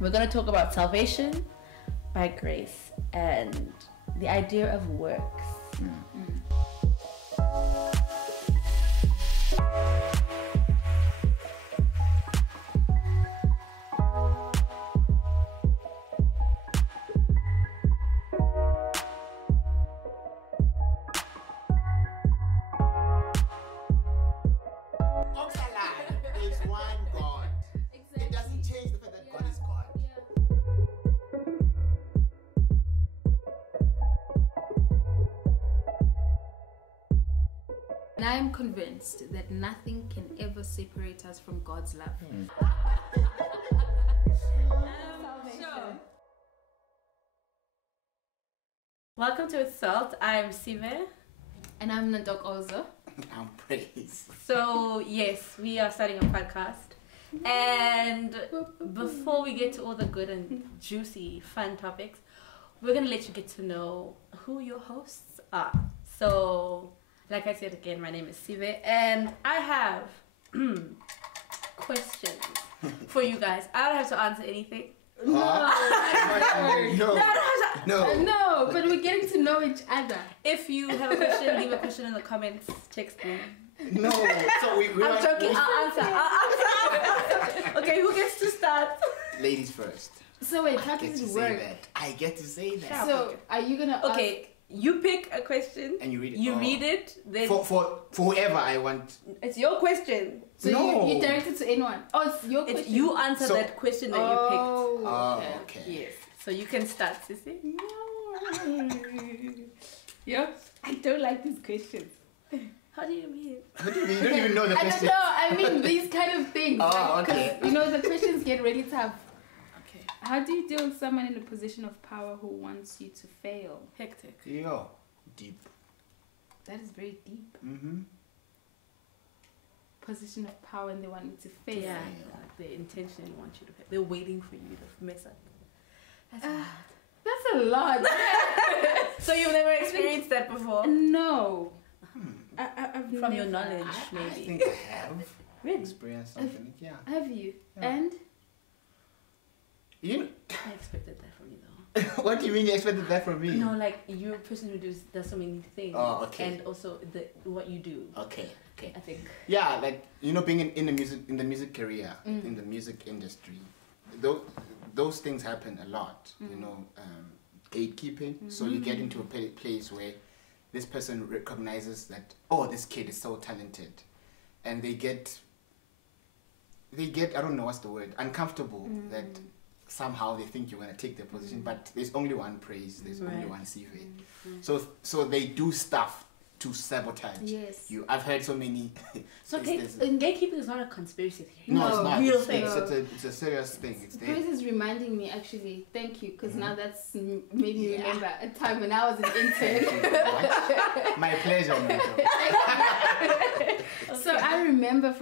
We're going to talk about salvation by grace and the idea of works. And I am convinced that nothing can ever separate us from God's love. Sure. Welcome to With Salt. I'm Sive. And I'm Nadok Ozo. I'm Praise. So, yes, we are starting a podcast. And before we get to all the good and juicy, fun topics, we're going to let you get to know who your hosts are. So, like I said again, my name is Sive, and I have questions for you guys. I don't have to answer anything. No, but we're getting to know each other. If you have a question, leave a question in the comments. Text me. No, so we I'm joking. I'll answer. Okay, who gets to start? Ladies first. So wait, how does it work? I get to say that. So are you gonna? Okay, you pick a question and you read it. You read it. Then for whoever I want. It's your question. So you direct it to anyone. Oh, it's your question. It's you answer that question that you picked. Oh, okay. Yes. So you can start, Sissy. Yeah. I don't like these questions. How do you mean? What do you mean? You don't even know the question. I don't know. I mean these kind of things. Oh, okay. You know the questions get really tough. Okay. How do you deal with someone in a position of power who wants you to fail? Hectic. Yo, deep. That is very deep. Mm-hmm. Position of power and they want you to fail. Yeah. Like they intentionally want you to fail. They're waiting for you to mess up. That's a lot. So you've never experienced that before? No. I've From your knowledge, maybe. I think I have. Really? Experienced something. Yeah. Have you? Yeah. And? You? I expected that from you though. What do you mean you expected that from me? No, like you're a person who does so many things. Oh, okay. And also what you do. Okay. I think. Yeah, like being in the music career, in the music industry, those things happen a lot. Gatekeeping. So you get into a place where this person recognizes that this kid is so talented, and they get I don't know what's the word, uncomfortable that somehow they think you're gonna take their position, but there's only one Praise, there's only one CV. So they do stuff to sabotage you. I've heard so many. So gatekeeping is not a conspiracy theory. No, it's not. Real thing. It's a serious thing. It's Praise is reminding me, actually, thank you, because now that's made me remember a time when I was an intern. My pleasure. So I remember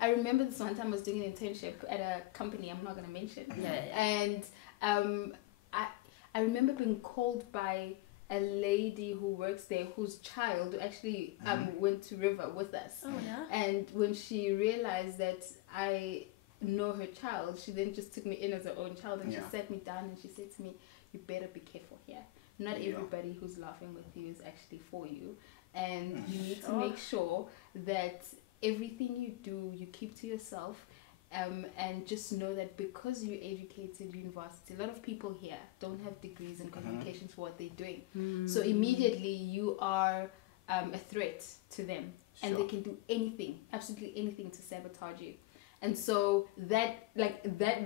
I remember this one time I was doing an internship at a company I'm not going to mention. And I remember being called by a lady who works there whose child actually went to River with us. Oh, yeah? And when she realized that I know her child, she then just took me in as her own child and she sat me down and she said to me, you better be careful here. Not everybody who's laughing with you is actually for you. And you need to make sure that everything you do, you keep to yourself. And just know that because you're educated university, a lot of people here don't have degrees in communications for what they're doing. So immediately you are a threat to them, and they can do anything, absolutely anything, to sabotage you. And so that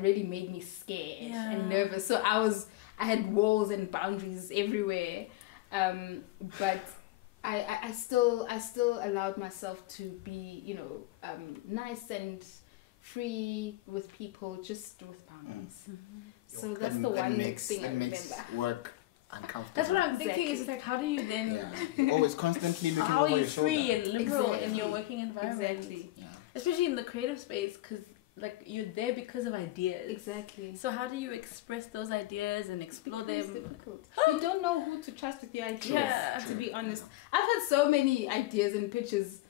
really made me scared and nervous. So I had walls and boundaries everywhere, but I still allowed myself to be nice and free with people, just with boundaries. So that's the one thing I remember. Makes work uncomfortable. That's what I'm thinking. Is like, how do you then always constantly looking how over are you your shoulder? free and liberal in your working environment? Exactly. Especially in the creative space, because like you're there because of ideas. Exactly. So how do you express those ideas and explore them? It's difficult. You don't know who to trust with your ideas. To be honest, I've had so many ideas and pitches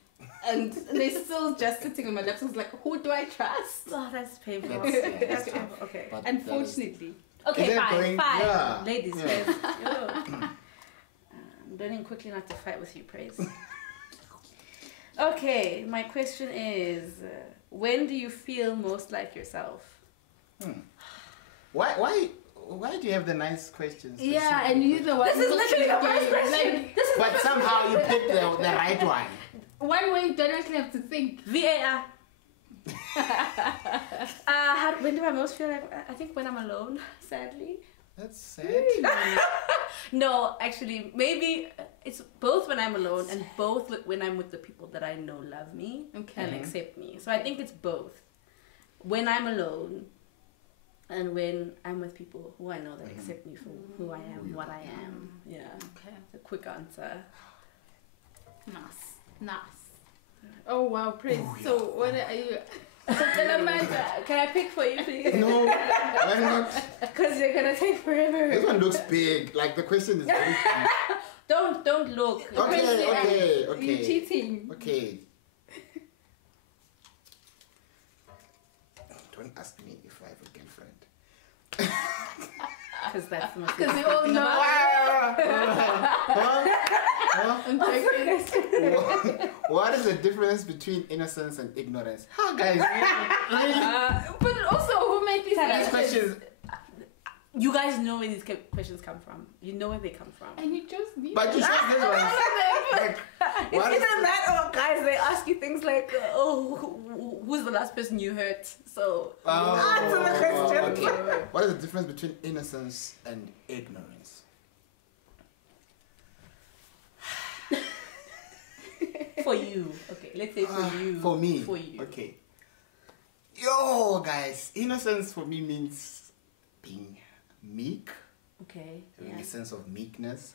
and they're still just sitting on my lap. So it's like, who do I trust? Oh, that's painful. That's Painful. Okay. But Unfortunately. Okay, Is that fine, going- fine. yeah. Ladies Yeah. first. I'm learning quickly not to fight with you, Praise. Okay, my question is, when do you feel most like yourself? Why do you have the nice questions? Yeah, and you're the one. This is literally the first Like, question. This is But somehow you picked the right one. one way you don't actually have to think. VAR. When do I most feel like? I think when I'm alone, sadly. That's sad. No, actually, maybe it's both when I'm alone and both when I'm with the people that I know love me Okay. and accept me. So I think it's both. When I'm alone and when I'm with people who I know that accept me for who I am, what I am. Yeah. Okay. It's a quick answer. Nice. Oh wow, Praise. Oh, yeah. So what are you? Can I pick for you, please? No, why not? Because you're gonna take forever. This one looks big. Like the question is very big. Don't look. Okay. You're cheating. Okay. Don't ask me if I have a girlfriend. Because that's the most. Because we all know. I'm joking. What is the difference between innocence and ignorance? How guys? But also, who made these These questions? questions. You guys know where these questions come from. You know where they come from. And you chose me. But you chose this one. Like, It's what is either that or guys, they ask you things like, who's the last person you hurt? So answer the question. Okay. What is the difference between innocence and ignorance? For you. Okay, let's say for you. For me. For you. Okay. Yo, guys, innocence for me means being meek, Okay. having Yeah. a sense of meekness,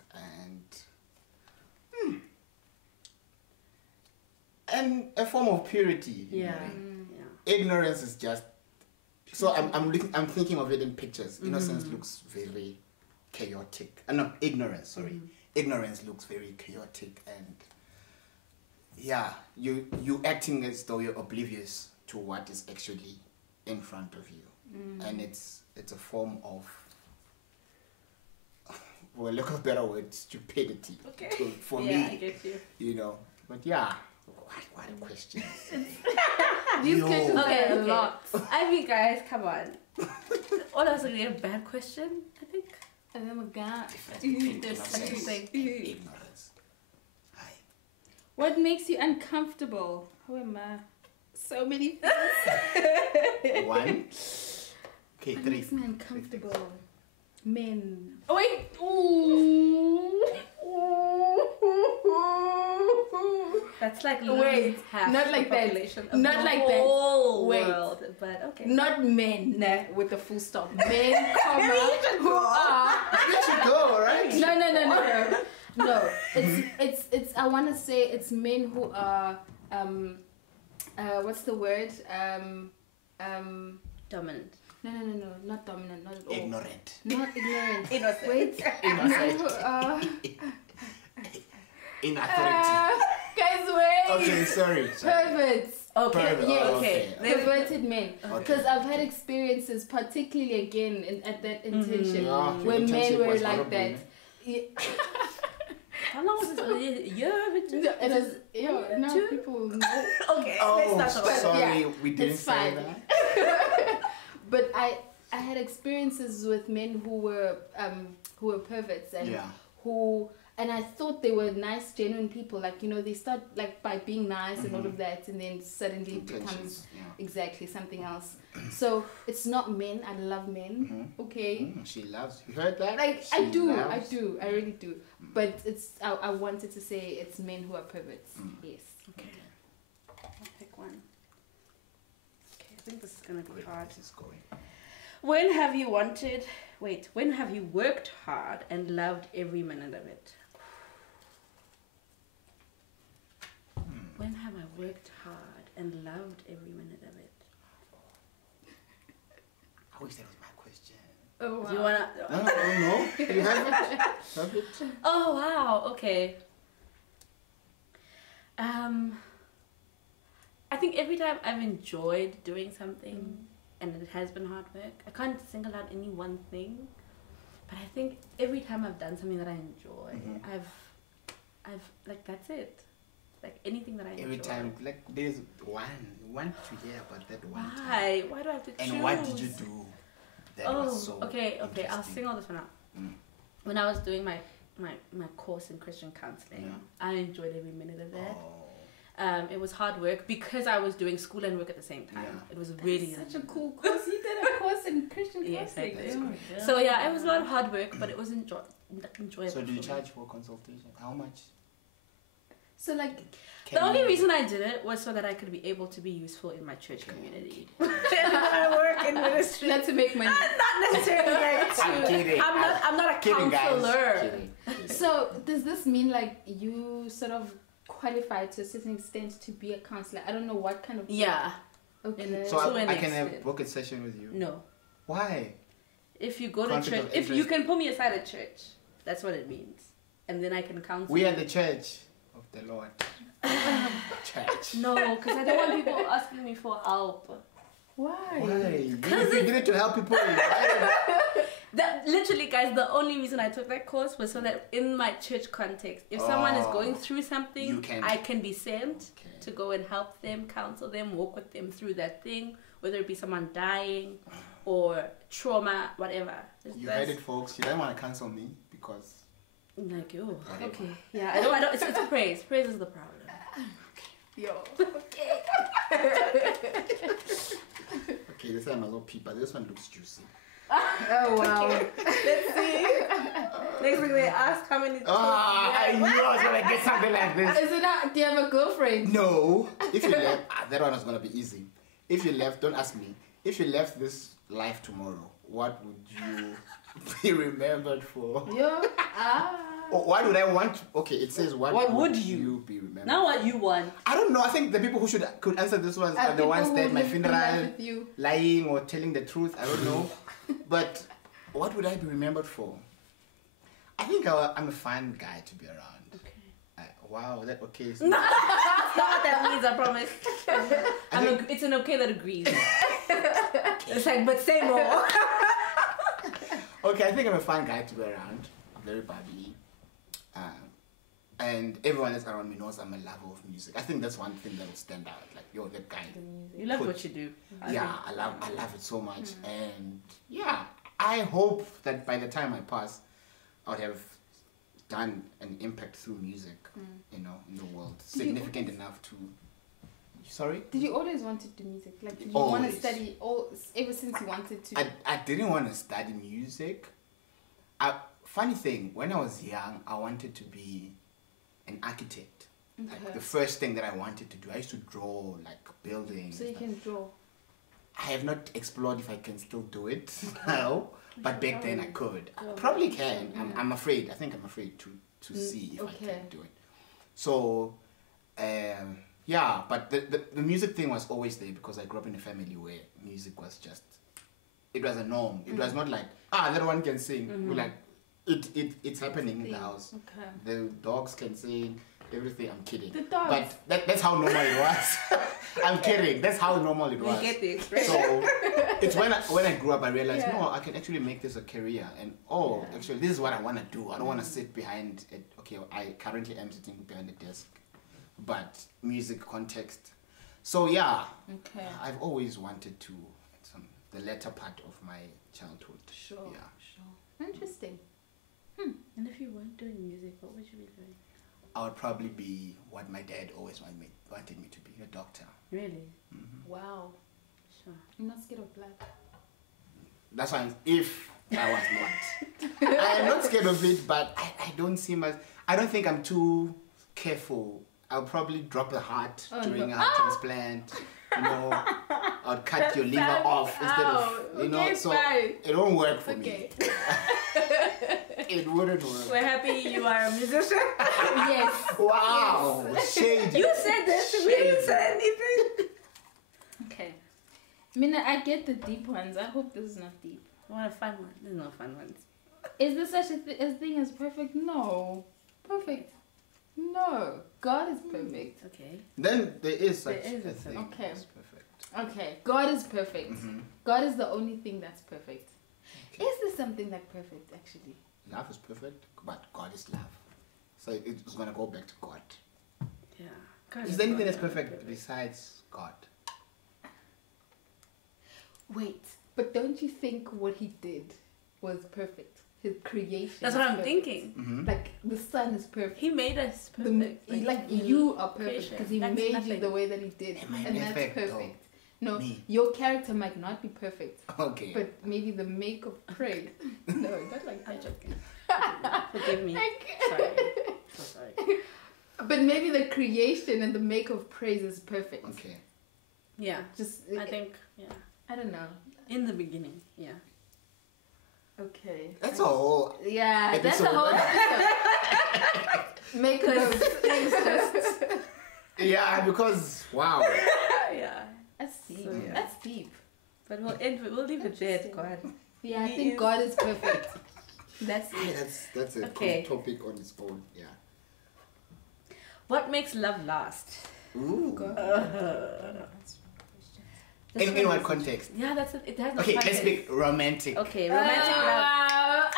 and a form of purity. in a Yeah. way. Yeah. Ignorance is just. So I'm thinking of it in pictures. Innocence looks very chaotic. No, ignorance. Sorry, ignorance looks very chaotic, and yeah, you acting as though you're oblivious to what is actually in front of you, and it's a form of, well, look of a better word, stupidity. Okay. For Yeah, I me, get you. you know. But yeah, what a question. These Yo. questions Okay, are a okay. lot. I mean, guys, come on. All of us are getting a bad question, I think. Oh my god. There's such a thing. Ignorance. Aye. What makes you uncomfortable? Who am I? So many things. One. Okay, What three. makes me uncomfortable? Men. Oh wait. Ooh. That's like Wait, literally half not the like that. population of Not the like that. whole Wait. world. But okay. Not men, nah, with the full stop. Men, comma, who are. There you go, right? No. No, it's. I want to say it's men who are. What's the word? Dominant. No, not dominant, not at all. Ignorant. Not ignorant. Innocent. Wait, men who are. In authority. Guys, wait. Okay, sorry. Perverts. Okay. Pervert. Yeah. Oh, Okay. okay. Perverted men. Okay. Because I've had experiences, particularly again at that intention, Yeah, where your men internship were was like horrible, that. man. Yeah. How long was this? A year? No, it was, now Two? people know. Okay. Oh, let's start over. sorry, Yeah, we didn't it's say fine. that. But I had experiences with men who were perverts and Yeah. and I thought they were nice, genuine people. Like, you know, they start like by being nice and all of that, and then suddenly it becomes Intentions. Yeah. exactly something else. So it's not men. I love men. Okay. She loves. You heard that? Like She I loves- do, I really do. But it's I wanted to say it's men who are perverts. Yes. Okay. I'll pick one. Okay, I think this is gonna be Wait, hard. this is going. When have you worked hard and loved every minute of it? When have I worked hard and loved every minute of it? I wish that was my question. Oh wow. Do you wanna? No. You have it? Have it? Oh wow. Okay. I think every time I've enjoyed doing something and it has been hard work, I can't single out any one thing, but I think every time I've done something that I enjoy, I've like, that's it. Like anything that I enjoy. Every time, like there's one, you want to hear about that one time. Why do I have to choose? And what did you do that was so okay, I'll interesting? sing all this one out. When I was doing my course in Christian counseling, I enjoyed every minute of that. It was hard work because I was doing school and work at the same time. It was really such a cool course. You did a course in Christian counseling. Exactly. So yeah, it was a lot of hard work, but it was enjoyable. So do you charge for consultation? How much? So like, the only reason I did it was so that I could be able to be useful in my church community. I work in ministry. Not to make money. Not necessarily like to. I'm kidding. I'm not a counselor. Kidding. So does this mean like you sort of qualified to a certain extent to be a counselor? I don't know what kind of. Yeah. Okay. So I can have book a session with you? No. Why? If you go to church, if you can pull me aside at church, that's what it means, and then I can counsel. We are the church of the Lord. Church. No, because I don't want people asking me for help. Why? Because you need to help people. Literally, guys, the only reason I took that course was so that in my church context, if someone is going through something, I can be sent to go and help them, counsel them, walk with them through that thing, whether it be someone dying or trauma, whatever. You heard it, folks. You don't want to cancel me because... Like, oh, okay. Yeah, I don't, it's praise. Praise is the problem. Yo. Okay, this one a little peep, but this one looks juicy. Oh, wow. Let's see. Next week they ask how many... I knew I was going to get something like this. Is it not? Do you have a girlfriend? No. If you left... that one is going to be easy. If you left, don't ask me. If you left this life tomorrow, what would you be remembered for? Yo. What would I want? Okay, it says what would you be remembered? Now what you want? I don't know. I think the people who could answer this ones are the ones that my funeral, lying or telling the truth. I don't know. But what would I be remembered for? I think I'm a fun guy to be around. Okay. Wow. Okay. So no, that's not what that means. I promise. It's an okay that agrees. It's like, but say more. Okay, I think I'm a fun guy to be around. Very bubbly. And everyone that's around me knows I'm a lover of music. I think that's one thing that will stand out. Like, yo, that guy. You love what you do. I love it so much. And yeah, I hope that by the time I pass, I'll have done an impact through music, you know, in the world. Significant enough to... Sorry? Did you always want to do music? Like, did you want to study ever since you wanted to? I didn't want to study music. Funny thing, when I was young, I wanted to be an architect. Okay. Like the first thing that I wanted to do, I used to draw like buildings. So you can draw. I have not explored if I can still do it now, but back then I could. I probably can. I'm afraid. I think I'm afraid to see if I can do it. So, yeah, but the music thing was always there because I grew up in a family where music was just, it was a norm. It was not like, that one can sing. We're like, it's happening in the house. Okay. The dogs can sing, everything. I'm kidding. The dogs. But that's how normal it was. I'm kidding. That's how normal it was. We get the expression. So it's when I grew up, I realized, no, I can actually make this a career. And actually, this is what I want to do. I don't want to sit behind it. Okay, I currently am sitting behind the desk, but music context. So yeah, I've always wanted to, the latter part of my childhood. Sure. Interesting. And if you weren't doing music, what would you be doing? I would probably be what my dad always wanted me to be, a doctor. Really? Wow. Sure. You're not scared of blood? That's why if I was not. I'm not scared of it, but I don't see much. I don't think I'm too careful. I'll probably drop the heart during a heart transplant. You know, I'll cut your liver off instead of, so it won't work for me. It wouldn't work. We're happy you are a musician. Yes. Wow. Yes. Shady. You said this. We didn't say anything. Okay. I mean, I get the deep ones. I hope this is not deep. I want a fun one. There's no fun ones. Is there such a thing as perfect? No. Perfect. No, God is perfect. Okay. Then there is such There is a a thing. Okay. That's perfect. Okay, God is perfect. Mhm. God is the only thing that's perfect. Is there something like perfect, actually? Love is perfect, but God is love. So it's gonna go back to God. Yeah. God Is there anything God, that's perfect besides God? Wait, but don't you think what he did was perfect? His creation. That's is what I'm perfect. thinking. Mm-hmm. Like the sun is perfect. He made us The- perfect. like you are perfect creation. because he That's made you nothing. the way that he did, Am I and that's perfect, though? perfect. No, Me. your character might not be perfect, Okay. but maybe the make of praise. No, not like I'm that. joking. Forgive me. Like- Sorry. So sorry. But maybe the creation and the make of praise is perfect. Okay. Yeah. Just I think, yeah. I don't know. In the beginning, yeah. Okay. That's a whole. Yeah, that's a episode. whole episode. Make of things just. Yeah, because wow. Yeah. That's deep. So, yeah. That's deep. But we'll leave it there, God. Yeah, I He think is- God is perfect. That's Yeah, it. that's a Okay. topic on its own. Yeah. What makes love last? Ooh. God. This In one what is- context? Yeah, that's it. It has no Okay, let's context. speak romantic. Okay, romantic love.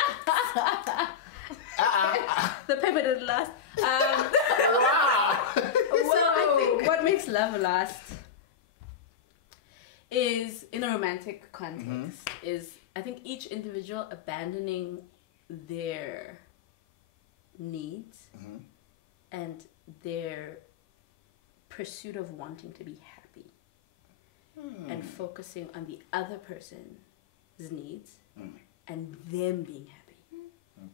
The paper didn't last. Wow. Well, I think what makes love last is, in a romantic context, is I think each individual abandoning their needs Mhm. and their pursuit of wanting to be happy and focusing on the other person's needs and them being happy.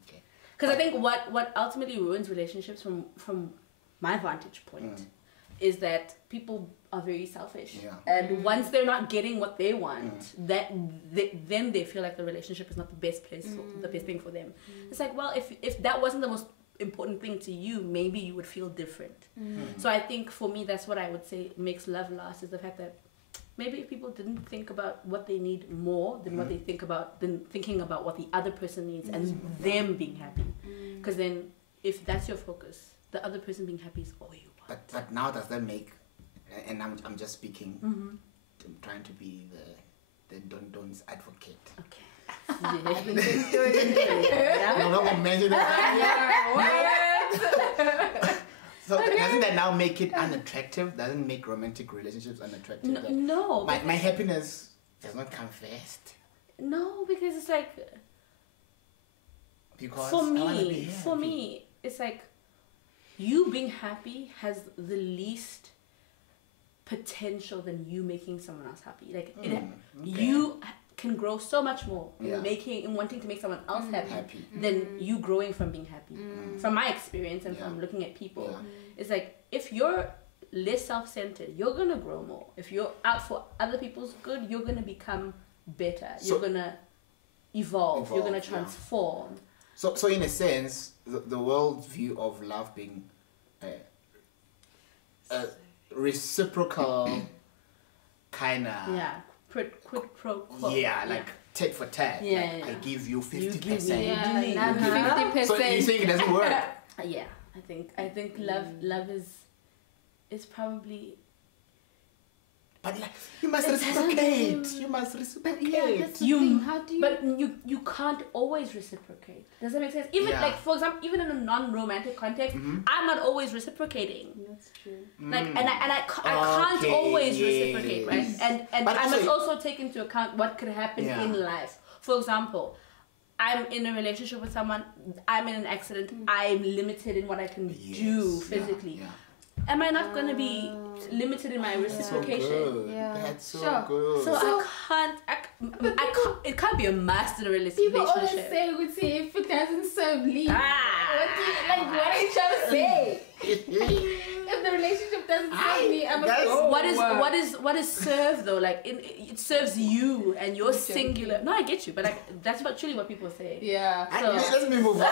Okay. Because I think what ultimately ruins relationships from my vantage point is that people are very selfish. Yeah. And once they're not getting what they want, then they feel like the relationship is not the best place, the best thing for them. It's like, well, if that wasn't the most important thing to you, maybe you would feel different. So I think for me, that's what I would say makes love last, is the fact that maybe if people didn't think about what they need more than what they think about, than thinking about what the other person needs and them being happy. Because then if that's your focus, the other person being happy is all you want. But now does that make? And I'm just speaking. I'm trying to be the Don's advocate. Okay. No, no one mentioned that. So doesn't that now make it unattractive? Doesn't make romantic relationships unattractive? That No. My happiness does not come first. No, because it's like, Because for I wanna be me, it's like you being happy has the least potential than you making someone else happy. Like you can grow so much more in wanting to make someone else happy than you growing from being happy. From my experience and from looking at people, it's like if you're less self-centered, you're gonna grow more. If you're out for other people's good, you're gonna become better. You're gonna evolve. You're gonna transform. So in a sense, the world view of love being reciprocal kind of Quid pro quo. like tit for tat. Yeah, like, yeah. I give you 50%. You give me. Yeah, You not do. 50%. So you think it doesn't work? Yeah, I think love is probably. But like, you must It doesn't reciprocate. do- You must But reciprocate. yeah, that's the You- thing. How do you? But you can't always reciprocate. Does that make sense? Even Yeah. like, for example, even in a non-romantic context, I'm not always reciprocating. That's true. Like, and I can't Okay, always yes. reciprocate, right? And But I must also- also take into account what could happen Yeah. in life. For example, I'm in a relationship with someone, I'm in an accident, I'm limited in what I can do physically. Yeah. Am I not going to be limited in my So reciprocation? good. Yeah. That's so Sure. good. So I can't, it can't be a must in a People always relationship. say, "Would say if it doesn't serve, leave." Ah. What are you trying to say? If the relationship doesn't serve me, I'm That's- go. What is serve though? Like it serves you and you're singular. No, I get you, but like that's truly what people say. Yeah. And So- let me move on.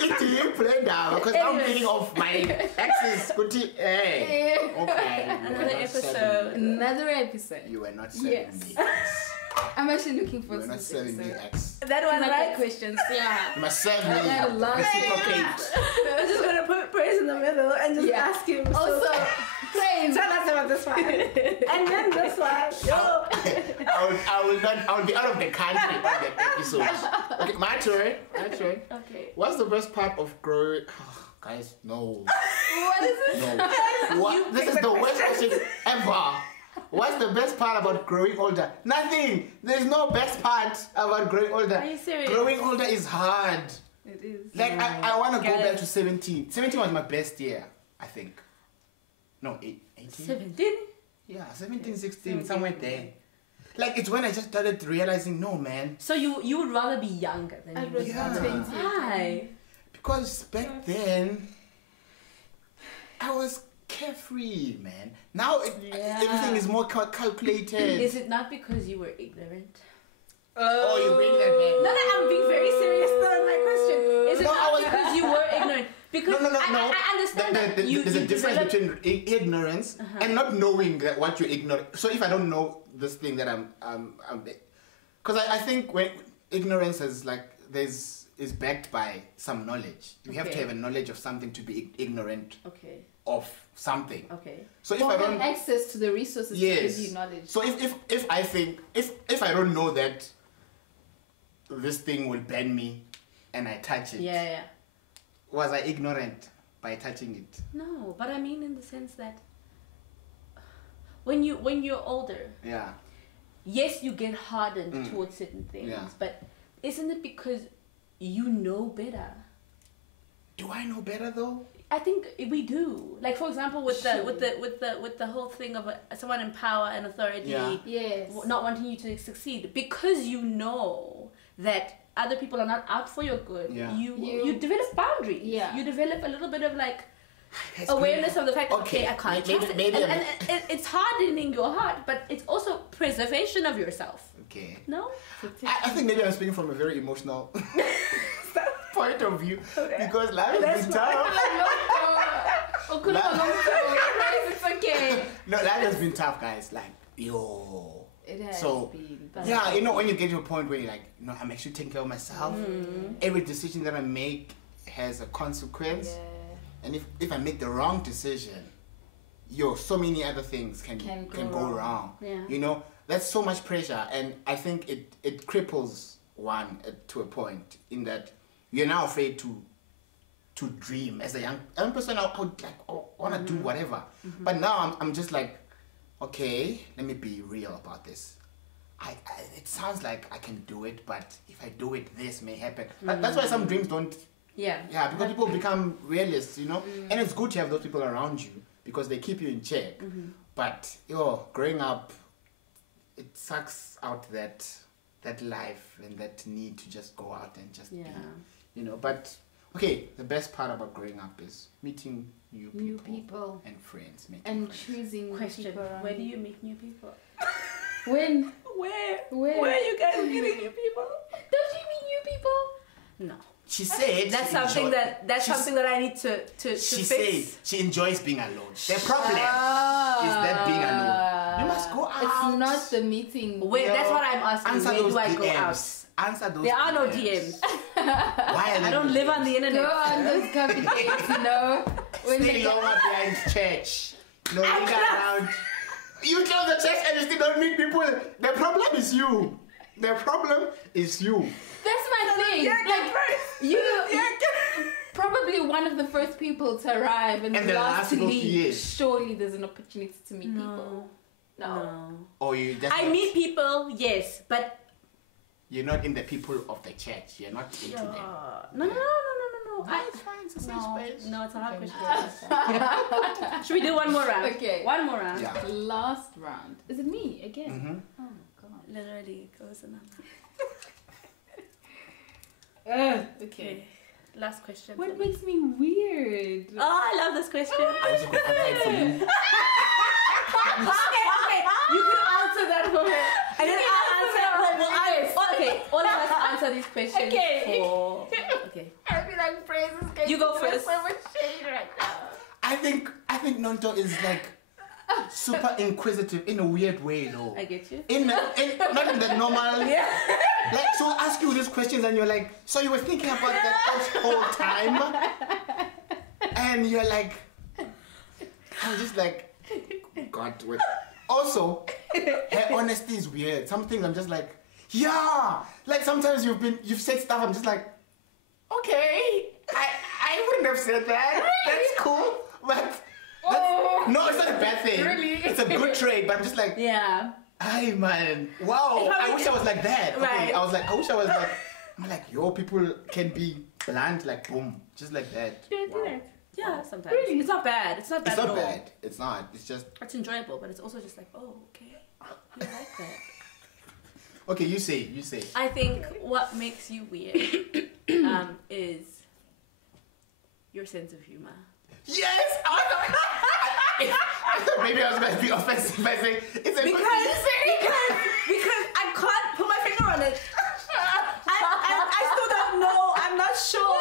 It's you play down because I'm Anyways. reading off my exes. Hey. Okay. You were Another not episode. selling me. Another episode. You were not selling Yes. me. I'm actually looking You're forward to not this serving me episode. X. That was Like right. the questions, yeah. You must serve me. I love Reciprocate. I'm just gonna put praise in the middle and just Yeah. ask him. Also, so, praise. tell us about this one, and then this one. Yo. I will be out of the country on that episode. Okay, my turn. Okay. What's the best part of growing? Guys, no. What is it? No. What? This is the worst question ever. What's the best part about growing older? Nothing. There's no best part about growing older. Are you serious? Growing older is hard. It is. Like, I want to go Guys. back to 17. 17 was my best year, I think. No, 18? 17. Yeah, 17, 16, somewhere there. Like, it's when I just started realizing, no, man. So you would rather be younger than I you was would Yeah. 20. Why? Because back then, I was carefree, man. Now, Yeah. everything is more calculated. Is it not because you were ignorant? Oh, you bring that back. No, I'm being very serious though in my question. Is it No, I not was- because you were ignorant? Because No. I understand that you There's a difference developed- between ignorance and not knowing that what you're ignorant. So if I don't know this thing that I'm because I think when ignorance is like is backed by some knowledge. You have to Okay. have a knowledge of something to be ignorant Okay. of something. Okay. So if Or I have don't, access to the resources to yes. give you knowledge. So if I think if I don't know that this thing will burn me, and I touch it, Yeah. was I ignorant by touching it? No, but I mean in the sense that when you're older, Yeah. yes, you get hardened towards certain things, Yeah. but isn't it because you know better? Do I know better though? I think we do. Like for example, with the whole thing of someone in power and authority, Yeah. Yes. not wanting you to succeed because you know that other people are not out for your good. Yeah. You develop boundaries. Yeah. You develop a little bit of like That's awareness of the fact that Okay, okay, I can't maybe- trust it. maybe And, I'm- it's hardening your heart, but it's also preservation of yourself. Okay. No. I think maybe I'm speaking from a very emotional point of view because life has been tough. It's okay. No, life has been tough, guys. Like, yo. It has So, been. But Yeah, you know, when you get to a point where you're like, you know, I'm actually taking care of myself. Every decision that I make has a consequence. Yeah. And if I make the wrong decision, so many other things can go wrong. Yeah. You know, that's so much pressure, and I think it cripples one to a point in that you're now afraid to dream. As a young person, I would like want to do whatever, but now I'm just like, okay, let me be real about this. It sounds like I can do it, but if I do it, this may happen. That's why some dreams don't. Yeah. Yeah, because people become realists, you know, and it's good to have those people around you because they keep you in check. But growing up, it sucks out that life and that need to just go out and just be, you know. But okay, the best part about growing up is meeting new people and friends, making and friends. choosing Question: people around where do you. you meet new people? When? Where are you guys meeting new people? Don't you meet new people? No. She said That's she something enjoy- that's she's- something that I need to She fix. said she enjoys being alone. The problem is that being alone. You must go out. It's not the meeting. Wait, that's what I'm asking. Answer Where those do I go out? DMs. Answer those There are no DMs. DMs. Why are I don't live on the Go internet. on those coffee dates, you know. When Stay they longer behind church. No linger around. You close the church and you still don't meet people. The problem is you. The problem is you. That's my thing. Like you, probably one of the first people to arrive and the last to leave. yes. Surely there's an opportunity to meet people. No. No. Or you just I meet people, yes, but you're not in the people of the church. You're not into them. no. It's fine. It's a safe space. No, it's a hard question to answer. Should we do one more round? Okay. One more round. Yeah. Last round. Is it me again? Mhm. Oh god. Literally goes another. Okay. Last question. What makes me weird? Oh, I love this question. I was going to apply for you. okay. You can answer that for her. And then I'll answer. Okay, all of us answer these questions. Okay. Okay. I feel like praises. You go first. So much shade right now. I think Nonto is like super inquisitive in a weird way, though. I get you. Not in the normal. Yeah. Like, she'll ask you these questions, and you're like, so you were thinking about that whole time, and you're like, I'm just like, God. Wait. Also, her honesty is weird. Some things I'm just like, yeah. Like sometimes you've said stuff. I'm just like, okay, I wouldn't have said that. That's cool, but no, it's not a bad thing. Really? It's a good trait. But I'm just like, Yeah. hey man, wow. I wish I was like that. Okay, Right. I wish I was like. I'm like, yo, people can be blunt, like boom, just like that. Wow. Yeah, sometimes. Really? It's not bad. It's not bad It's at not all. bad. It's not. It's just. It's enjoyable, but it's also just like, oh, okay. You like that. Okay, you say. I think what makes you weird is your sense of humor. Yes! I thought maybe I was going to be offensive by saying it's a Because I can't put my finger on it. I still don't know. I'm not sure.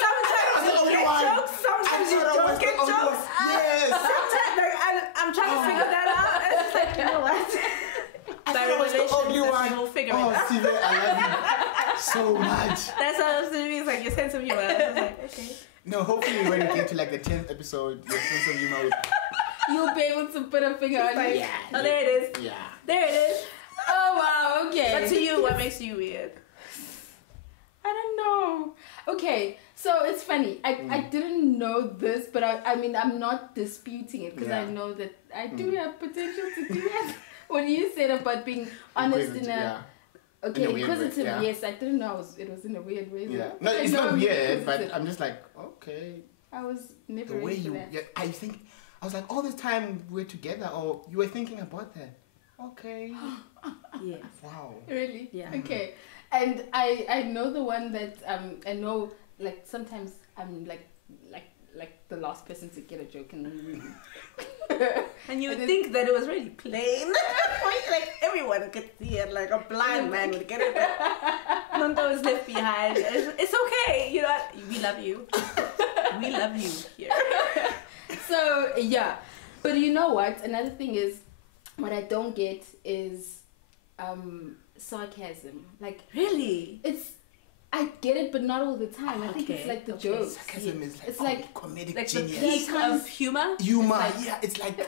Sometimes you get jokes, sometimes you don't get jokes. Yes! Sometimes I'm trying to figure that out. And it's like, you know what? I thought I was the only one. We'll figure it Oh, out. Steve, I love you so much. That's how it's to me. It's like your sense of humor. I was like, okay. No, hopefully when we get to like the 10th episode, your sense of humor will... You'll be able to put a finger on it. Yeah. Oh, there it is. Yeah. There it is. Oh wow, okay. But to you, what makes you weird? I don't know. Okay, so it's funny. I didn't know this, but I mean, I'm not disputing it because I know that I do have potential to do that. When you said about being honest in a... Yeah. Okay, In a weird because way, it's a... yeah. Yes, I didn't know it was in a weird way. Yeah. though. No, I it's know not I'm weird, but inquisitive. I'm just like, okay. I was never The way ready for you... that. Yeah, I think... I was like, all this time we're together, or you were thinking about that. Okay. Yes. Wow. Really? Yeah. Okay. And I know the one that I know, like sometimes I'm like the last person to get a joke in the room. And you would And think that it was really plain. Like everyone could see it, like a blind man would get it. Nonto is left behind. It's okay, you know what? We love you. We love you here. So yeah, but you know what? Another thing is, what I don't get is sarcasm. Like Really? I get it, but not all the time. I think it's Okay, like the okay. jokes. Sarcasm is like, It's like- comedic Like the genius. peak Sometimes- of humor? Humor, Like yeah, it's like...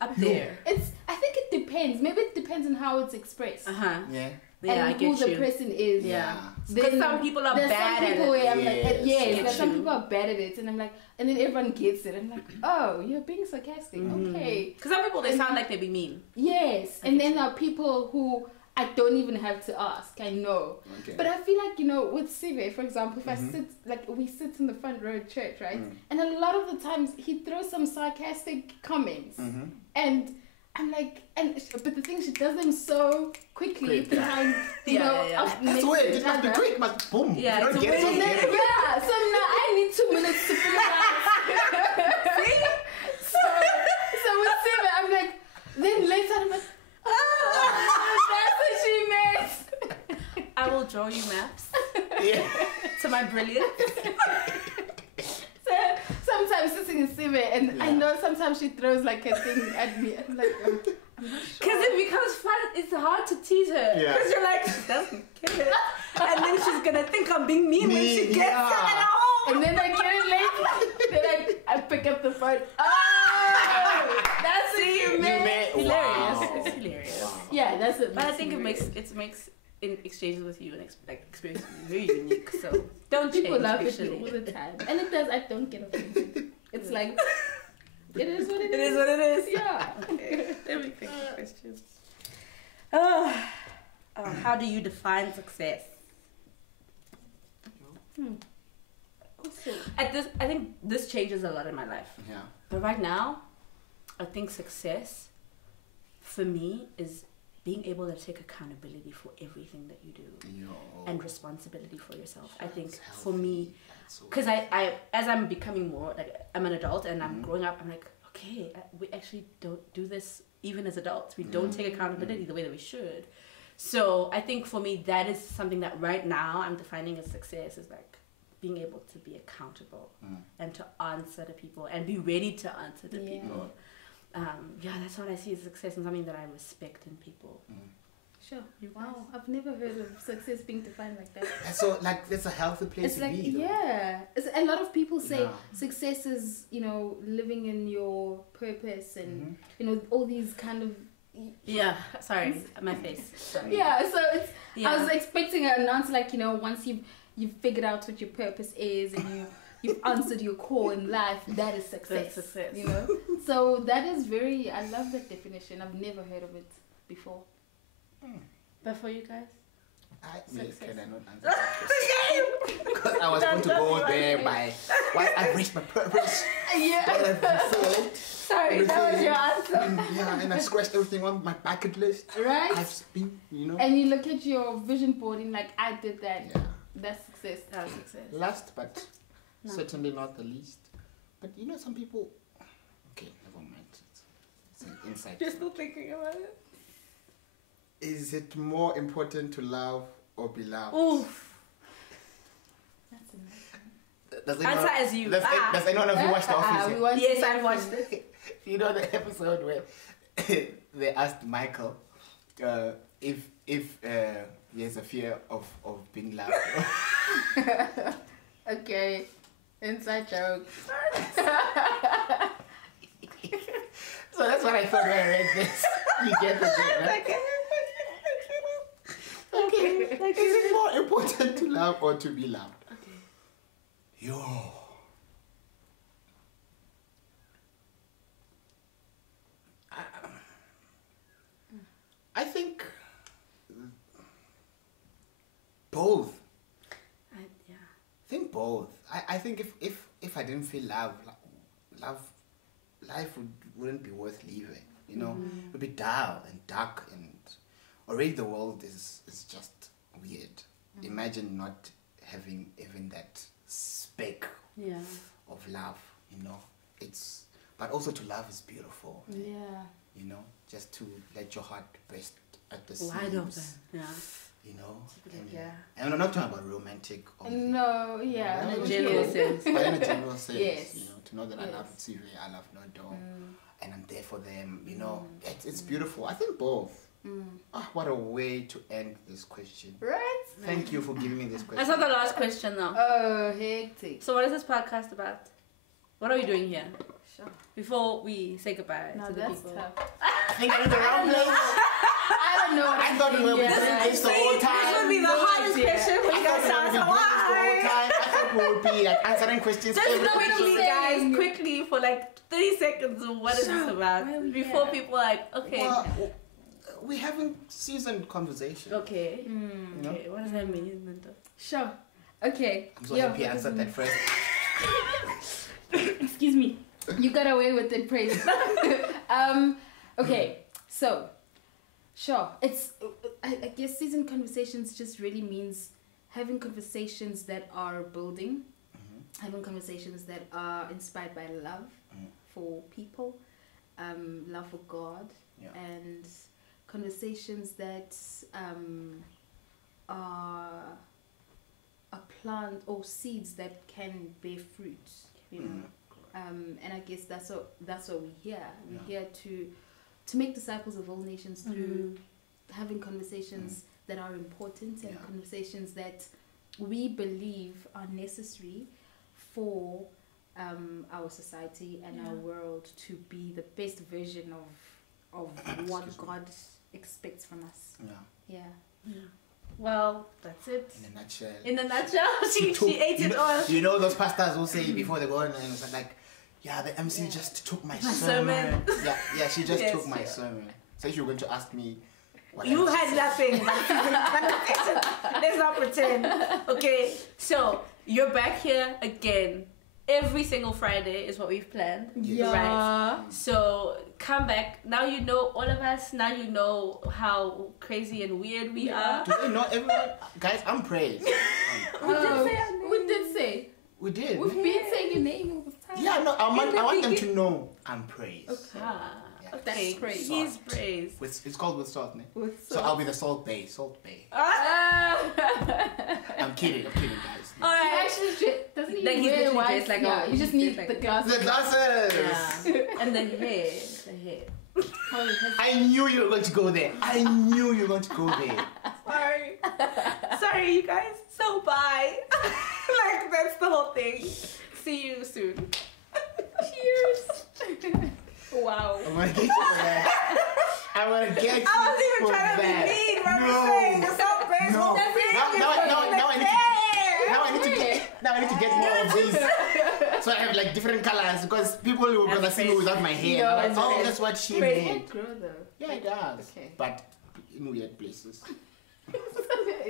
up there. I think it depends. Maybe it depends on how it's expressed Uh-huh. Yeah. Yeah, I and get who the you. person is. Yeah. Then Because some people are there's bad some people at it. where I'm like, Yes, yes, get like some you. people are bad at it, and I'm like, and then everyone gets it. I'm like, oh, you're being sarcastic. Mm-hmm. Okay. Because some people, they sound like they're being mean. Yes, and then there are people who I don't even have to ask. I know. Okay. But I feel like, you know, with Sive, for example, if I sit, like, we sit in the front row at church, right? And a lot of the times he throws some sarcastic comments. And I'm like, but the thing, she does them so quickly Quick. behind, you Yeah, know, yeah, yeah. up That's next weird. to It each must be other. quick. Must boom. Yeah, You it's don't a get it. And You then, get it. yeah, so now I need 2 minutes to figure out. so with Sive, I'm like, then later I'm like, oh, that's what she meant. I will draw you maps Yeah. to my brilliance. So sometimes sitting in Sive, and I know sometimes she throws like a thing at me. I'm like, I'm not sure. Because it becomes fun. It's hard to tease her. Yeah. Because you're like, she doesn't get it. And then she's going to think I'm being mean when she gets Yeah. it at home. And then I get it later. Then I pick up the phone. Oh, that's what you meant. Hilarious. Wow. It's hilarious. Wow. Yeah, that's it. But I think it makes in exchanges with you and experience very unique. So don't people change laugh at me actually. all the time, and it does. I don't get offended. It's like it is what it is. It is what it is. Yeah. Okay. Let me think of questions. Oh, how do you define success? I think this changes a lot in my life. Yeah. But right now, I think success for me is being able to take accountability for everything that you do and responsibility for yourself. I think for me, because I as I'm becoming more, like I'm an adult and I'm growing up, I'm like, okay, we actually don't do this even as adults. We don't take accountability the way that we should. So I think for me, that is something that right now I'm defining as success, is like being able to be accountable and to answer to people and be ready to answer to people. yeah, that's what I see as success and something that I respect in people. Sure. You Wow, guys? I've never heard of success being defined like that. So like that's a healthy place It's to like, be. Though. yeah. It's, a lot of people say Yeah. success is, you know, living in your purpose and, Mhm. you know, all these kind of... Yeah, sorry, my face. Sorry. Yeah, so it's... Yeah. I was expecting an answer like, you know, once you've figured out what your purpose is and you've answered your call in life, that is success. That's success. You know? So that is very... I love that definition. I've never heard of it before. But for you guys? Can I not answer that question? Because I was going to go there by why I reached my purpose. Yeah. What I've fulfilled. Sorry, that was your answer. Yeah, and I scratched everything on my bucket list. Right? I've been, you know. And you look at your vision board and like, I did that. Yeah. That's success. That's success. Last but No. certainly not the least. But you know, some people. Okay, never mind. It's an insight. You're still thinking about it? Is it more important to love or be loved? Oof. That's amazing. Does Answer as you. Does anyone of you watch The Office? Yes, I watched it. You know the episode where they asked Michael if he has a fear of being loved. Okay. Inside joke. So that's what I thought when I read this. You get the joke, right? Okay. Is it more important to love or to be loved? Okay. Yo. I think both. Yeah. I think both. I think if I didn't feel love, life wouldn't be worth living. You know, it would be dull and dark, and already the world is just weird. Imagine not having even that speck Yeah. of love. You know, but also to love is beautiful. Yeah. You know, just to let your heart burst at the Wide seams. open. Yeah. You know, Yeah. and I'm not talking about romantic. Only. No, yeah. In a no, general yeah. sense. But in a general sense, Yes. you know, to know that I love Yes. Tsive, I love Nodo, and I'm there for them, you know, it's beautiful. I think both. Ah, what a way to end this question. Right? Thank you for giving me this That's question. not the last question now. Oh, hectic. So what is this podcast about? What are we doing here? Sure. Before we say goodbye Now to the that's people. tough. I think I'm in the wrong place. I don't know. I thought we were Yeah. doing this the whole time. This would be the No hardest idea. question for you guys to I answer. thought we were doing this the whole Why? time. I thought we would be like answering questions Just every quickly, episode. guys, quickly for like 30 seconds. What is this about? why are we Before here? people are like, okay, Well, we having seasoned conversation. okay, You know? okay. What does that mean, Linda? Sure. Okay. I'm so Yeah, happy I answered that first. Excuse me. You got away with it, praise. Okay, so, sure. It's, I guess seasoned conversations just really means having conversations that are building, having conversations that are inspired by love for people, love for God, Yeah. and conversations that are plant or seeds that can bear fruit, you know. And I guess that's what we're here. We're here to make disciples of all nations through having conversations that are important and conversations that we believe are necessary for our society and our world to be the best version of what God expects from us. Yeah. Yeah. Well, that's it. In a nutshell. In a nutshell, she ate you it know, all. You know those pastors who say before they go on and it's like, yeah, the MC just took my sermon. Yeah, she just Yes, took my yeah. sermon. So you were going to ask me what You else? had nothing. Let's not pretend. Okay, so you're back here again. Every single Friday is what we've planned. Right. So come back. Now you know all of us. Now you know how crazy and weird we are. Do they know everyone? Guys, I'm praised. We did say. We did. We've been saying your name all the time. Yeah, no, I want them to know I'm praised. Ah, Yeah. okay. That's praise. He's praised. It's called with salt, ne? With So I'll be the Salt Bay. Salt Bay. Ah. I'm kidding, guys. All He right. actually doesn't Like even he's wear literally white. dressed like yeah, a- you just he's need dressed the like- glasses. The glasses! Yeah. And the hair. I knew you were going to go there. I knew you were going to go there. Sorry, you guys. So bye. Like, that's the whole thing. See you soon. Cheers. Wow. I'm gonna get you for that. I'm gonna get you. I was even for trying to that. be mean. What I'm saying. It's so big. No. Now I need to get more of these. So I have like different colors because people will gonna see me without my hair. No, Like, oh, no. that's what she Wait, made. it grow though. Yeah, it does. Okay. But in weird places.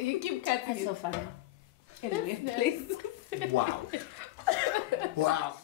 You keep cutting That's it. so funny. Anyway, please. Wow. Wow.